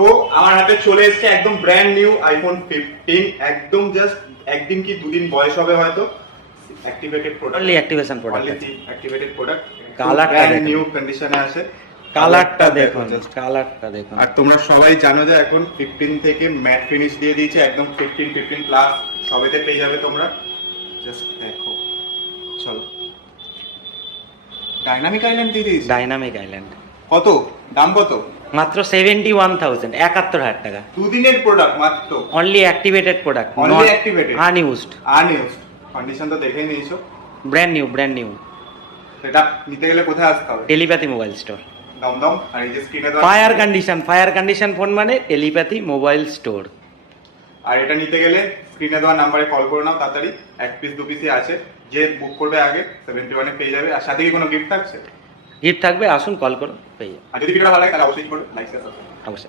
তো আমার হাতে চলে এসেছে একদম ব্র্যান্ড নিউ আইফোন 15, একদম জাস্ট একদিন কি দুদিন বয়স হবে হয়তো। Activated product, only activation product, activated product, কালারটা দেখুন, নিউ কন্ডিশনে আছে। কালারটা দেখুন, কালারটা দেখুন। আর তোমরা সবাই জানো যে এখন 15 থেকে ম্যাট ফিনিশ দিয়ে দিয়েছে, একদম 15 প্লাস সবেতে পেয়ে যাবে তোমরা। জাস্ট দেখো, চলো। ডাইনামিক আইল্যান্ড দিয়ে দিয়েছে। ডাইনামিক আইল্যান্ড কত দাম? কত? মাত্র 71,000, 71,000 টাকা। দুদিনের প্রোডাক্ট মাত্র। Only activated product, Only activated, unused. Unused. Condition তো দেখেই নিয়েছো। Brand new, brand new. সেটা নিতে গেলে কোথায় আসতে হবে? Telepathy mobile store. দমদম। আর এই যে স্ক্রিনে ফায়ার কন্ডিশন ফোন মানে টেলিপ্যাথি মোবাইল স্টোর। আর এটা নিতে গেলে স্ক্রিনে দেওয়া নাম্বারে কল করে নাও তাড়াতাড়ি। এক পিস দু পিসই আছে, যে বুক করবে আগে 71 পেয়ে যাবে। আর সাথে কি কোনো গিফট থাকছে? গিফট থাকবে, আসুন কল করুন, পেয়ে যাবেন। আর যদি ভিডিওটা ভালো লাগে তাহলে অবশ্যই করো লাইক শেয়ার সাবস্ক্রাইব।